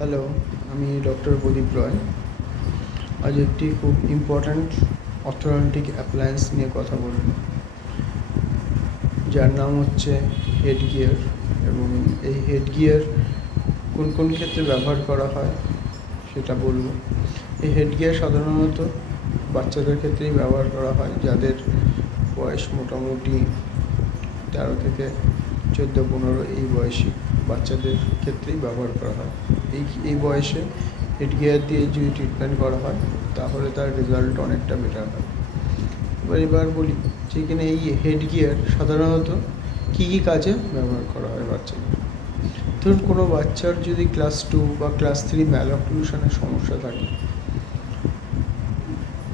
Hello, আমি doctor প্রদীপ রয়। আজ একটি খুব ইম্পর্ট্যান্ট অর্থোডন্টিক অ্যাপ্লায়েন্স নিয়ে কথা বলব, যার নাম হচ্ছে হেড গিয়ার। এবং এই হেড গিয়ার কোন কোন ক্ষেত্রে ব্যবহার করা হয় সেটা বলবো। এই হেড গিয়ার সাধারণত বাচ্চাদের ক্ষেত্রেই ব্যবহার করা হয়, যাদের বয়স মোটামুটি 13 থেকে 14-15 এই বয়সী বাচ্চাদের ক্ষেত্রেই ব্যবহার করা হয়। এই বয়সে হেড গিয়ার দিয়ে যদি ট্রিটমেন্ট করা হয় তাহলে তার রেজাল্ট অনেকটা বেটার হয়। এবার বলি যে কিনা এই হেড গিয়ার সাধারণত কী কী কাজে ব্যবহার করা হয় বাচ্চাদের। ধরুন কোনো বাচ্চার যদি ক্লাস 2 বা ক্লাস 3 ম্যালঅক্লুশনের সমস্যা থাকে,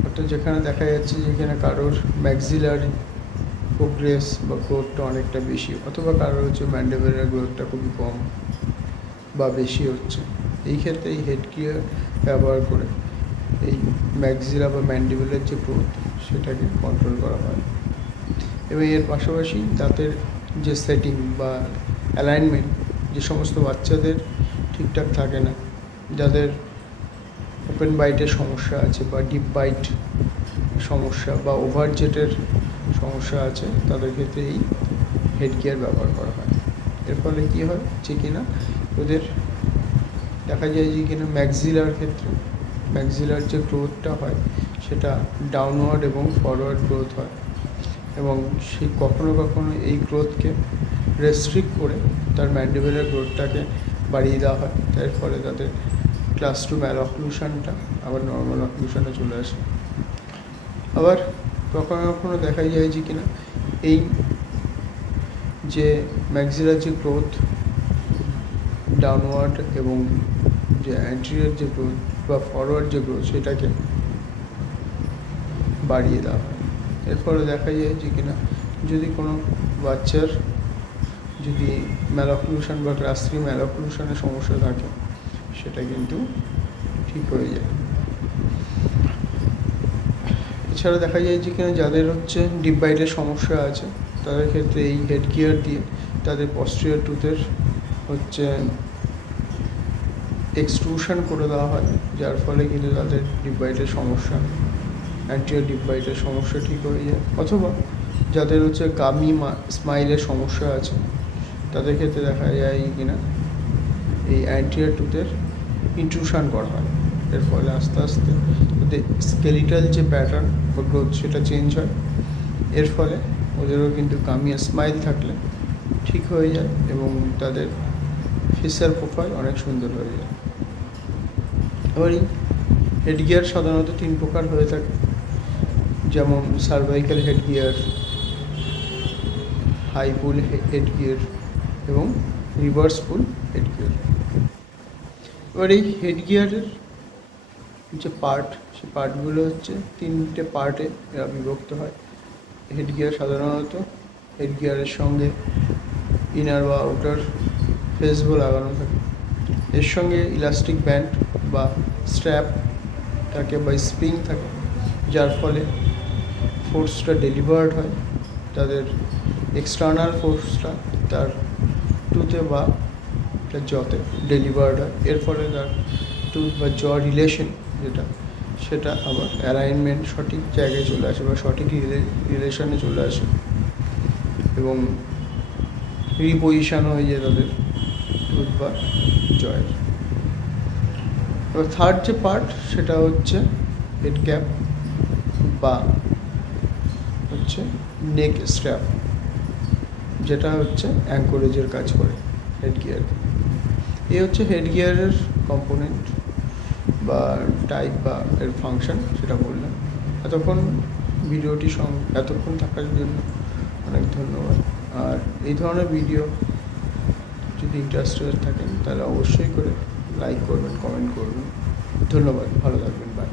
অর্থাৎ যেখানে দেখা যাচ্ছে যেখানে কারোর ম্যাক্সিলারি প্রোগ্রেস বা গ্রোথটা অনেকটা বেশি, অথবা কারোর হচ্ছে ম্যান্ডিবুলার গ্রোথটা খুবই কম বা বেশি হচ্ছে, এই ক্ষেত্রে এই হেড গিয়ার ব্যবহার করে এই ম্যাক্সিলা বা ম্যান্ডিবুলার যে গ্রোথ সেটাকে কন্ট্রোল করা হয়। এবং এর পাশাপাশি দাঁতের যে সেটিং বা অ্যালাইনমেন্ট, যে সমস্ত বাচ্চাদের ঠিকঠাক থাকে না, যাদের ওপেন বাইটের সমস্যা আছে বা ডিপ বাইট সমস্যা বা ওভার জেটের সমস্যা আছে, তাদের ক্ষেত্রে এই হেড গিয়ার ব্যবহার করা হয়। এর ফলে কী হয় যে কিনা ওদের দেখা যায় যে কিনা ম্যাক্সিলার ক্ষেত্রে ম্যাক্সিলার যে গ্রোথটা হয় সেটা ডাউনওয়ার্ড এবং ফরওয়ার্ড গ্রোথ হয়, এবং সেই কখনো কখনো এই গ্রোথকে রেস্ট্রিক্ট করে তার ম্যান্ডিবুলার গ্রোথটাকে বাড়িয়ে দেওয়া হয়। তার ফলে তাদের ক্লাস 2 ম্যালঅক্লুশনটা আবার নর্মাল অক্লুশনে চলে আসে। আবার কখনো কখনো দেখা যায় যে কিনা এই যে ম্যাক্সিলার যে গ্রোথ ডাউনওয়ার্ড এবং যে অ্যান্টেরিয়র যে গ্রোথ বা ফরওয়ার্ড যে গ্রোথ সেটাকে বাড়িয়ে দেওয়া হয়। এর ফলে দেখা যায় যে কিনা যদি কোনো বাচ্চার যদি ম্যালঅক্লুশন বা ক্লাস 3 ম্যালঅক্লুশনের সমস্যা থাকে, সেটা কিন্তু ঠিক হয়ে যায়। এছাড়া দেখা যায় যে কিনা যাদের হচ্ছে ডিপ বাইটের সমস্যা আছে, তাদের ক্ষেত্রে এই হেড গিয়ার দিয়ে তাদের পস্টেরিয়র টুথের হচ্ছে এক্সট্রুশন করে দেওয়া হয়, যার ফলে কিন্তু তাদের ডিপ বাইটের সমস্যা, অ্যান্টিরিয়র ডিপ বাইটের সমস্যা ঠিক হয়ে যায়। অথবা যাদের হচ্ছে গামি স্মাইলের সমস্যা আছে, তাদের ক্ষেত্রে দেখা যায় কিনা এই অ্যান্টিরিয়র টুথের ইন্ট্রুশন করা হয়। এর ফলে আস্তে আস্তে ওদের স্কেলিটাল যে প্যাটার্ন বা গ্রোথ সেটা চেঞ্জ হয়। এর ফলে ওদেরও কিন্তু গামিয়া স্মাইল থাকলে ঠিক হয়ে যায় এবং তাদের ফেসিয়াল প্রোফাইল অনেক সুন্দর হয়ে যায়। এবার এই হেড গিয়ার সাধারণত 3 প্রকার হয়ে থাকে, যেমন সার্ভাইকাল হেড গিয়ার, হাই পুল হেড গিয়ার এবং রিভার্স পুল হেড গিয়ার। এবার এই হেড গিয়ারের যে পার্ট, সেই পার্টগুলো হচ্ছে 3টে পার্টে এরা বিভক্ত হয়। হেড গিয়ার সাধারণত হেড গিয়ারের সঙ্গে ইনার বা আউটার ফেসবো লাগানো থাকে, এর সঙ্গে ইলাস্টিক ব্যান্ড বা স্ট্র্যাপ থাকে বা স্প্রিং থাকে, যার ফলে ফোর্সটা ডেলিভার্ড হয়, তাদের এক্সটার্নাল ফোর্সটা তার টুথে বা জতে ডেলিভার্ড হয়। এর ফলে তার টুথ বা জ রিলেশন যেটা, সেটা আবার অ্যালাইনমেন্ট সঠিক জায়গায় চলে আসে বা সঠিক রিলেশনে চলে আসে এবং রিপোজিশন হয়ে যায় তাদের টুথ বা জয়ের। এবার থার্ড যে পার্ট সেটা হচ্ছে হেড ক্যাপ বা হচ্ছে নেক স্ট্র্যাপ, যেটা হচ্ছে অ্যাঙ্করেজের কাজ করে হেড গিয়ার। এই হচ্ছে হেড গিয়ারের কম্পোনেন্ট বা টাইপ বা এর ফাংশন, সেটা বললাম। এতক্ষণ থাকার জন্য অনেক ধন্যবাদ। আর এই ধরনের ভিডিও যদি ইন্টারেস্টেড থাকেন তাহলে অবশ্যই করে লাইক করবেন, কমেন্ট করবেন। ধন্যবাদ, ভালো থাকবেন, বাই।